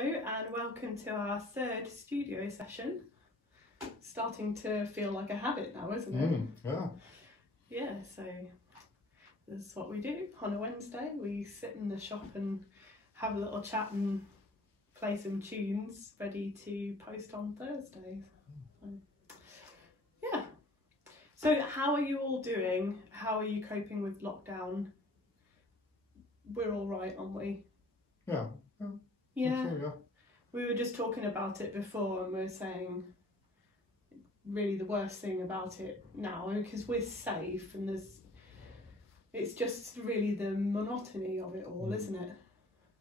and welcome to our third studio session. Starting to feel like a habit now, isn't it? Yeah. Yeah, so this is what we do on a Wednesday. We sit in the shop and have a little chat and play some tunes ready to post on Thursdays. So, yeah. So how are you all doing? How are you coping with lockdown? We're all right, aren't we? Yeah. Yeah. So, yeah. We were just talking about it before and we were saying really the worst thing about it now, because we're safe and it's just really the monotony of it all, isn't it?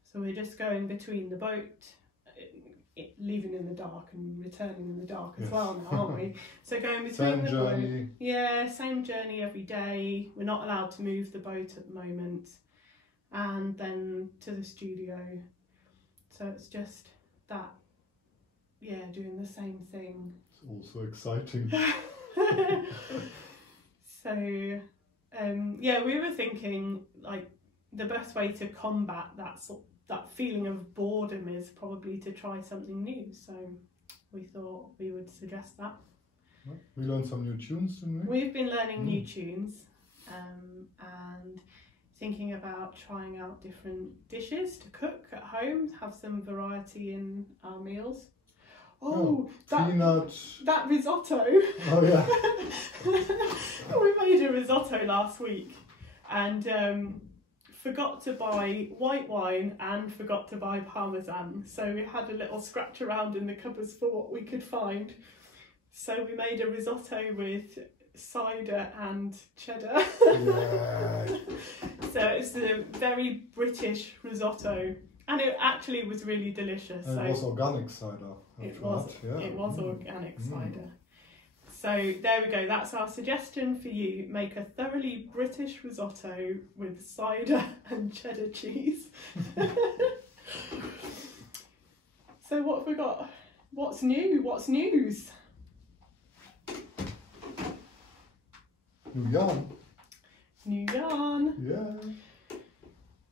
So we're just going between the boat, leaving in the dark and returning in the dark as well now, aren't we? So going between the boat. Yeah, same journey every day. We're not allowed to move the boat at the moment. And then to the studio. So it's just that, yeah, doing the same thing. It's also exciting. So, yeah, we were thinking like the best way to combat that feeling of boredom is probably to try something new. So we thought we would suggest that. We learned some new tunes, didn't we? We've been learning new tunes and thinking about trying out different dishes to cook at home, have some variety in our meals. That risotto. Oh yeah. We made a risotto last week and forgot to buy white wine and forgot to buy parmesan. So we had a little scratch around in the cupboards for what we could find. So we made a risotto with cider and cheddar. Yeah. So it's a very British risotto, and it actually was really delicious. And it was organic cider. It was organic cider. So there we go, that's our suggestion for you. Make a thoroughly British risotto with cider and cheddar cheese. So what have we got? What's new? What's news? New yarn. New yarn. Yeah.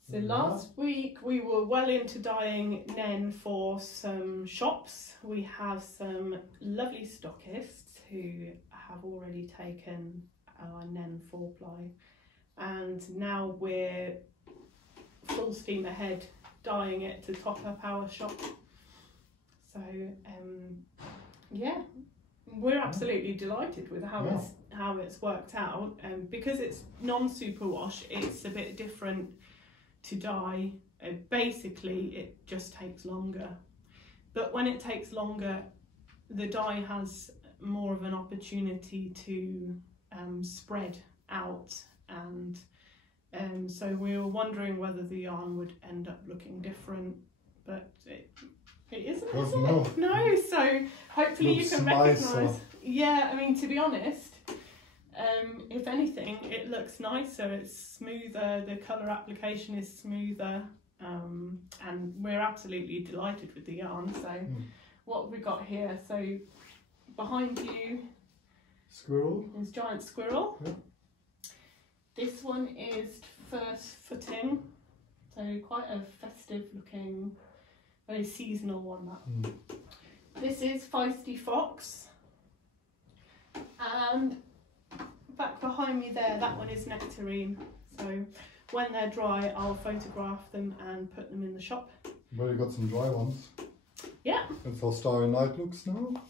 So last week we were well into dyeing Nene for some shops. We have some lovely stockists who have already taken our Nene 4-ply, and now we're full steam ahead dyeing it to top up our shop. So yeah, we're absolutely delighted with how it's worked out, because it's non-superwash. It's a bit different to dye. Basically it just takes longer, but when it takes longer the dye has more of an opportunity to spread out, and so we were wondering whether the yarn would end up looking different, but it isn't, is it? No, so hopefully you can recognise. Yeah, I mean, to be honest, if anything, it looks nicer, it's smoother, the colour application is smoother, and we're absolutely delighted with the yarn. So what have we got here? So behind you Squirrel is Giant Squirrel. Yeah. This one is First Footing, so quite a festive looking, very seasonal one. This is Feisty Fox, and back behind me there, that one is Nectarine. So when they're dry, I'll photograph them and put them in the shop. Well, you got some dry ones. Yeah. That's how Starry Night looks now.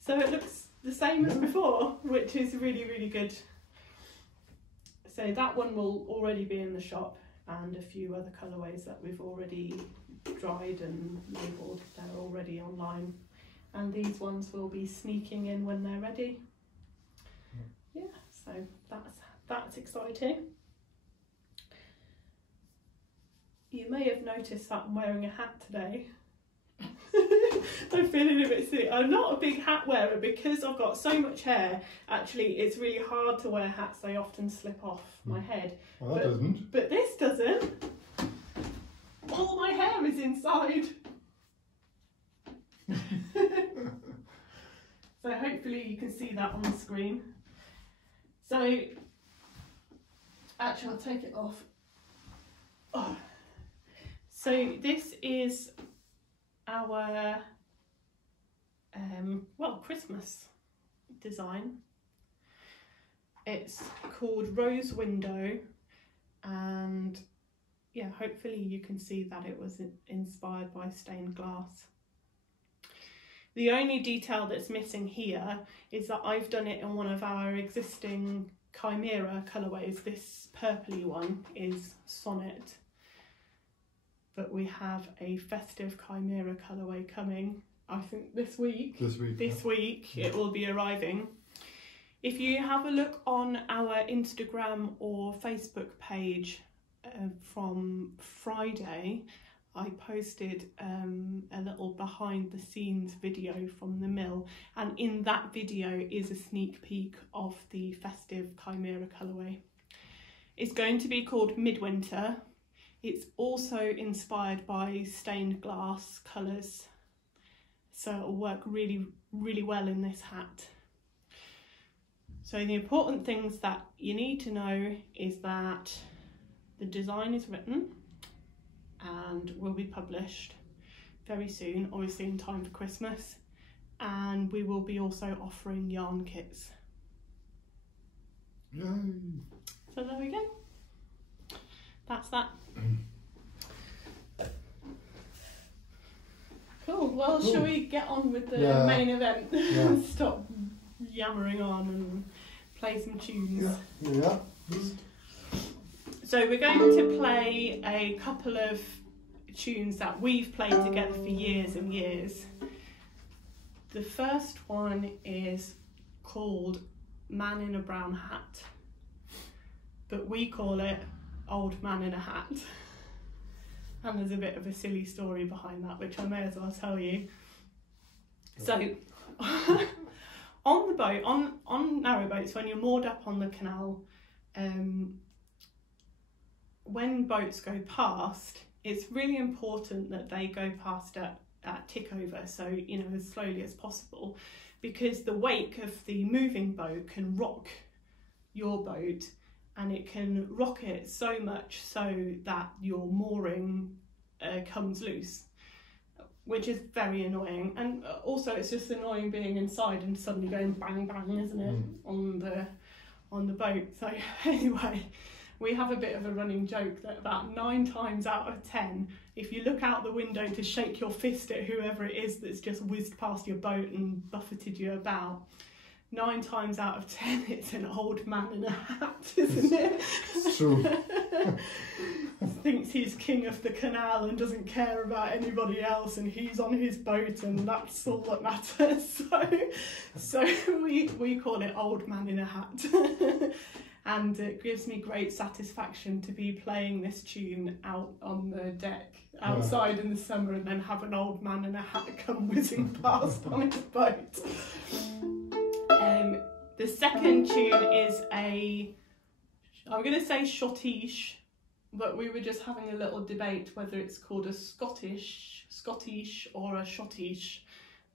So it looks the same as before, which is really, really good. So that one will already be in the shop, and a few other colourways that we've already dried and labelled, they're already online. And these ones will be sneaking in when they're ready. Yeah, so that's exciting. You may have noticed that I'm wearing a hat today. I'm feeling a bit silly. I'm not a big hat wearer because I've got so much hair. Actually, it's really hard to wear hats. They often slip off my head. Well, that doesn't. But this doesn't. All my hair is inside. So hopefully you can see that on the screen. So actually I'll take it off. So this is our well, Christmas design. It's called Rose Window, and yeah, hopefully you can see that it was inspired by stained glass. The only detail that's missing here is that I've done it in one of our existing Chimera colourways. This purpley one is Sonnet, but we have a festive Chimera colourway coming, I think this week. This week it will be arriving. If you have a look on our Instagram or Facebook page from Friday, I posted a little behind the scenes video from the mill, and in that video is a sneak peek of the festive Chimera colourway. It's going to be called Midwinter. It's also inspired by stained glass colours, so it'll work really, really well in this hat. So the important things that you need to know is that the design is written and will be published very soon, obviously in time for Christmas, and we will be also offering yarn kits. Yay! So there we go. That's that. Cool. Well, shall we get on with the main event? Yeah. Stop yammering on and play some tunes. Yeah. So we're going to play a couple of tunes that we've played together for years and years. The first one is called Man in a Brown Hat, but we call it Old Man in a Hat. And there's a bit of a silly story behind that, which I may as well tell you. So on the boat, on narrow boats, when you're moored up on the canal, when boats go past, it's really important that they go past at tick over, so you know, as slowly as possible, because the wake of the moving boat can rock your boat, and it can rock it so much so that your mooring comes loose, which is very annoying. And also it's just annoying being inside and suddenly going bang bang, isn't it, on the boat. So anyway, we have a bit of a running joke that about 9 times out of 10, if you look out the window to shake your fist at whoever it is that's just whizzed past your boat and buffeted you about, 9 times out of 10 it's an old man in a hat, isn't it? It's true. Thinks he's king of the canal and doesn't care about anybody else, and he's on his boat and that's all that matters. So we call it Old Man in a Hat. And it gives me great satisfaction to be playing this tune out on the deck outside in the summer, and then have an old man in a hat come whizzing past on his boat. The second tune is I'm going to say Schottish, but we were just having a little debate whether it's called a Scottish or a Schottish.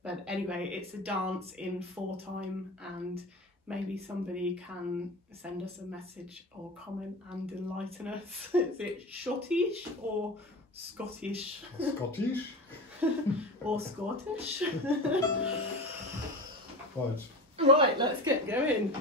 But anyway, it's a dance in 4-time, and maybe somebody can send us a message or comment and enlighten us. Is it Schottish or Scottish? Scottish? Or Scottish? Right. Right, let's get going.